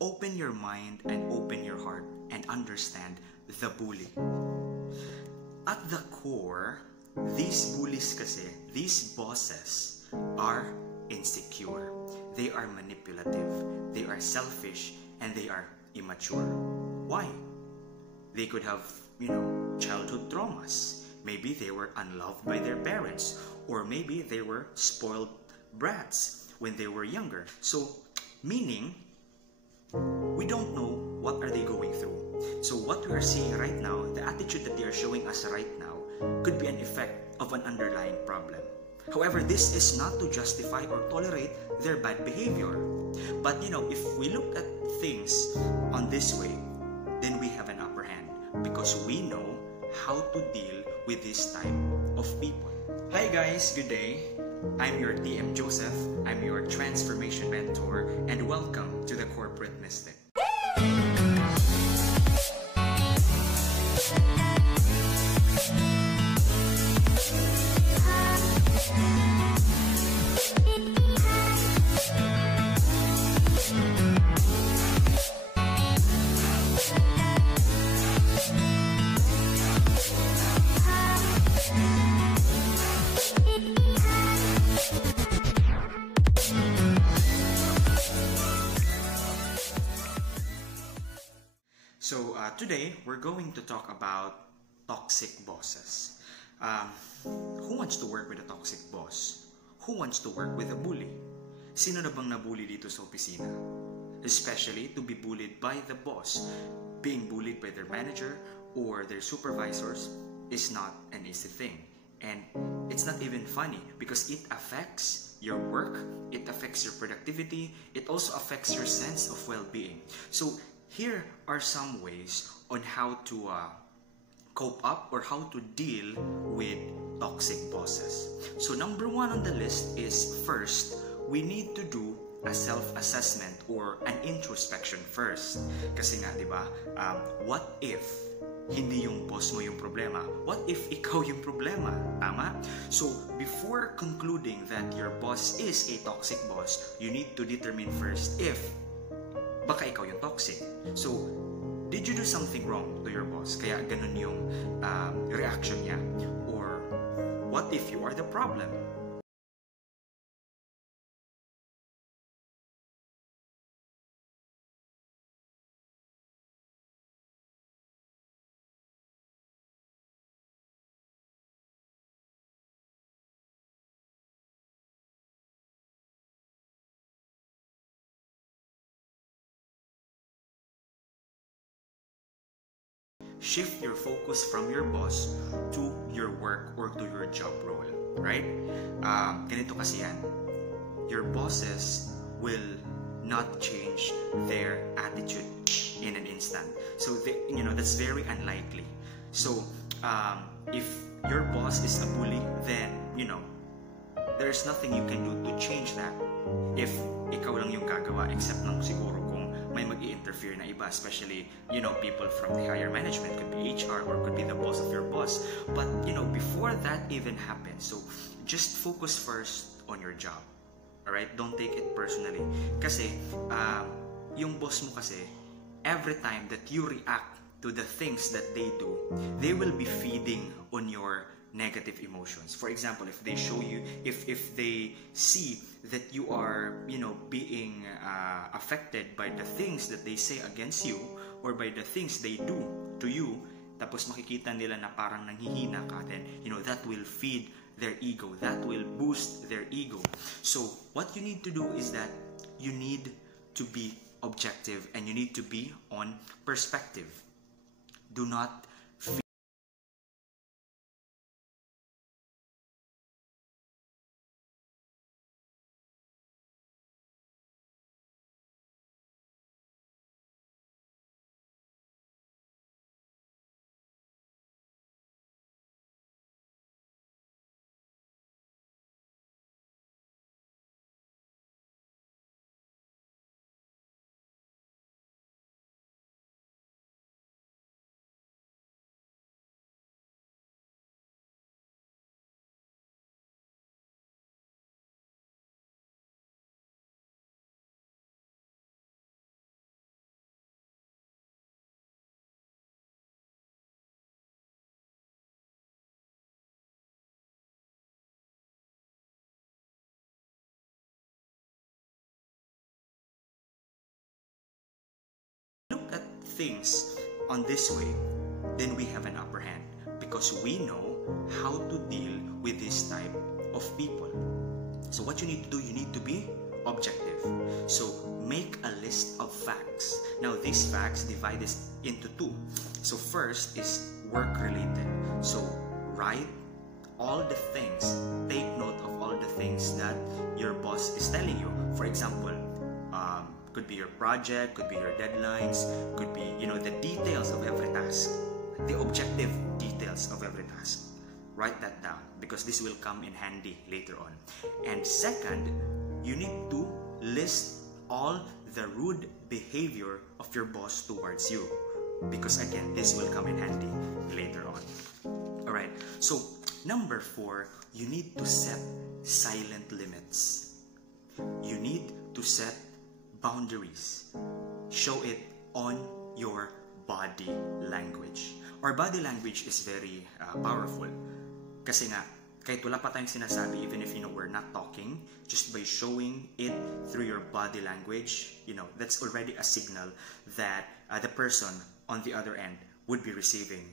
open your mind and open your heart and understand the bully. At the core, these bullies kasi, these bosses are insecure. They are manipulative, they are selfish, and they are immature. Why? They could have, childhood traumas. Maybe they were unloved by their parents, or maybe they were spoiled brats when they were younger. So, meaning, we don't know what are they going through. So what we are seeing right now, the attitude that they are showing us right now, could be an effect of an underlying problem. However, this is not to justify or tolerate their bad behavior. But if we look at things on this way, then we have an upper hand because we know how to deal with this type of people. Hi guys, good day. I'm your TM Joseph. I'm your transformation mentor, and welcome to the Corporate Mystic. So today we're going to talk about toxic bosses. Who wants to work with a toxic boss? Who wants to work with a bully? Sino na bang nabully dito sa opisina? Especially to be bullied by the boss. Being bullied by their manager or their supervisors is not an easy thing. And it's not even funny because it affects your work, it affects your productivity, it also affects your sense of well-being. So here are some ways on how to cope up or how to deal with toxic bosses. So number one on the list is, first, we need to do a self-assessment or an introspection first. Kasi nga, di ba, what if hindi yung boss mo yung problema? What if ikaw yung problema? Tama? So, before concluding that your boss is a toxic boss, you need to determine first if baka ikaw yung toxic. So, did you do something wrong to your boss? Kaya ganun yung reaction niya. Or, what if you are the problem? Shift your focus from your boss to your work or to your job role, right? Ganito kasi yan. Your bosses will not change their attitude in an instant. So, that's very unlikely. So, if your boss is a bully, then, there's nothing you can do to change that. If ikaw lang yung gagawa, except lang siguro kung may mag-i-interfere na iba, especially, people from the higher management, could be HR or could be the boss of your boss. But, before that even happens, so just focus first on your job. Alright? Don't take it personally. Kasi, yung boss mo kasi, every time that you react to the things that they do, they will be feeding on your negative emotions. For example, if they show you, if they see that you are, being affected by the things that they say against you or by the things they do to you, tapos makikita nila na parang nanghihina ka, then, that will feed their ego. That will boost their ego. So, what you need to do is that you need to be objective and you need to be on perspective. Do not things on this way, then we have an upper hand because we know how to deal with this type of people. So what you need to do, you need to be objective. So make a list of facts. Now these facts divide this into two. So first is work related. So write all the things, take note of all the things that your boss is telling you. For example, could be your project, could be your deadlines, could be, the details of every task, the objective details of every task. Write that down because this will come in handy later on. And second, you need to list all the rude behavior of your boss towards you, because again, this will come in handy later on. Alright, so number 4, you need to set silent limits. You need to set boundaries. Show it on your body language. Our body language is very powerful. Kasi nga, kahit wala pa tayong sinasabi, even if we're not talking, just by showing it through your body language, that's already a signal that the person on the other end would be receiving.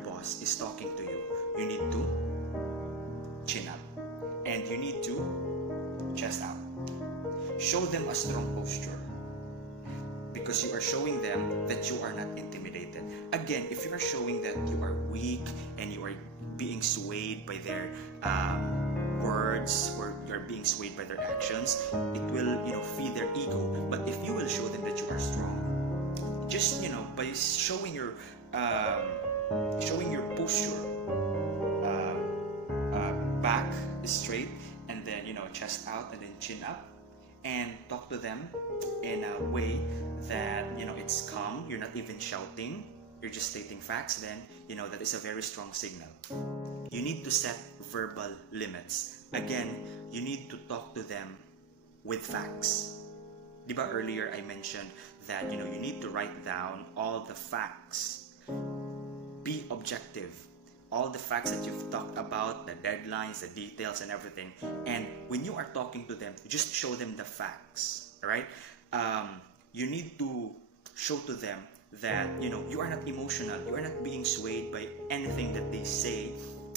Boss is talking to you, you need to chin up and you need to chest out. Show them a strong posture because you are showing them that you are not intimidated. Again, if you are showing that you are weak and you are being swayed by their words or you are being swayed by their actions, it will feed their ego. But if you will show them that you are strong, just by showing your posture, back straight and then chest out and then chin up, and talk to them in a way that it's calm. You're not even shouting, you're just stating facts. Then that is a very strong signal. You need to set verbal limits. Again, you need to talk to them with facts. Diba earlier I mentioned that you need to write down all the facts. Be objective. All the facts that you've talked about, the deadlines, the details and everything. And when you are talking to them, just show them the facts, right? You need to show to them that, you are not emotional. You are not being swayed by anything that they say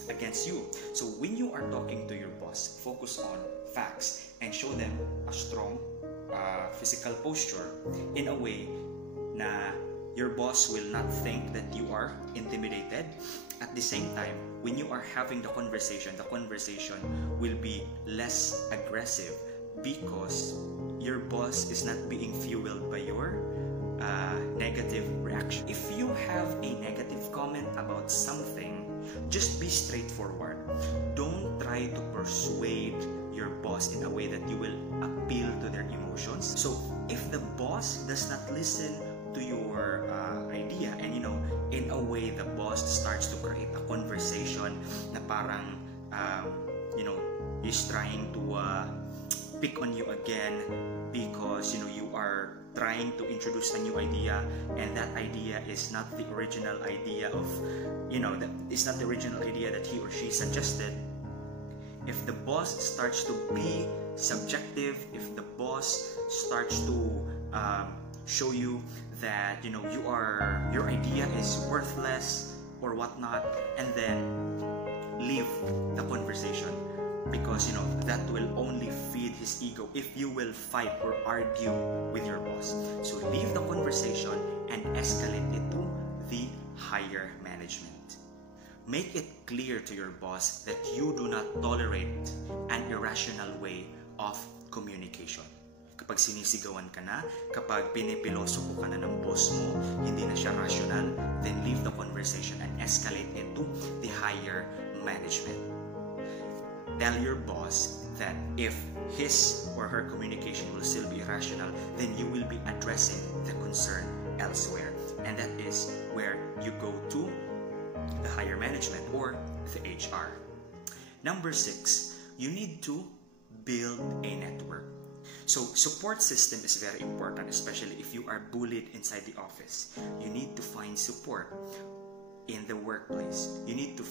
against you. So when you are talking to your boss, focus on facts and show them a strong physical posture in a way na your boss will not think that you are intimidated. At the same time, when you are having the conversation will be less aggressive because your boss is not being fueled by your negative reaction. If you have a negative comment about something, just be straightforward. Don't try to persuade your boss in a way that you will appeal to their emotions. So if the boss does not listen to your idea and in a way the boss starts to create a conversation na parang is trying to pick on you again because you are trying to introduce a new idea and that idea is not the original idea of that is not the original idea that he or she suggested. If the boss starts to be subjective, if the boss starts to show you that your idea is worthless or whatnot, and then leave the conversation because that will only feed his ego if you will fight or argue with your boss. So leave the conversation and escalate it to the higher management. Make it clear to your boss that you do not tolerate an irrational way of communication. Kapag sinisigawan ka na, kapag pinipiloso ka na ng boss mo, hindi na siya rational, then leave the conversation and escalate it to the higher management. Tell your boss that if his or her communication will still be irrational, then you will be addressing the concern elsewhere. And that is where you go to the higher management or the HR. Number 6, you need to build a network. So support system is very important, especially if you are bullied inside the office. You need to find support in the workplace. You need to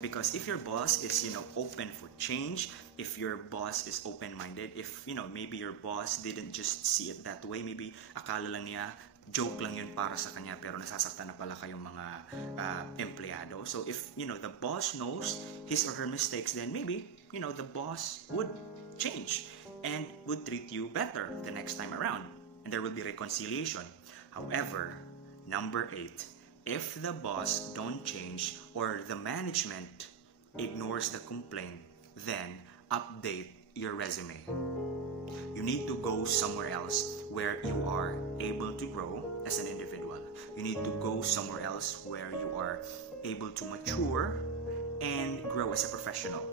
because if your boss is, open for change, if your boss is open-minded, if, maybe your boss didn't just see it that way, maybe akala lang niya, joke lang yun para sa kanya, pero nasasaktan na pala kayong mga empleyado. So if, the boss knows his or her mistakes, then maybe, the boss would change and would treat you better the next time around. And there will be reconciliation. However, number 8, if the boss don't change or the management ignores the complaint, then update your resume. You need to go somewhere else where you are able to grow as an individual. You need to go somewhere else where you are able to mature and grow as a professional.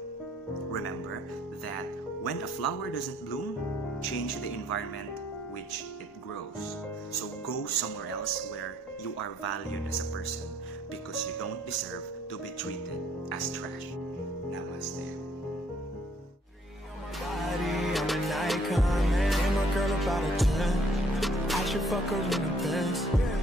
Remember that when a flower doesn't bloom, change the environment which it grows. So go somewhere else where you are valued as a person, because you don't deserve to be treated as trash. Namaste. I'm an icon, man. And my girl about a 10. I should fuck her in the Benz.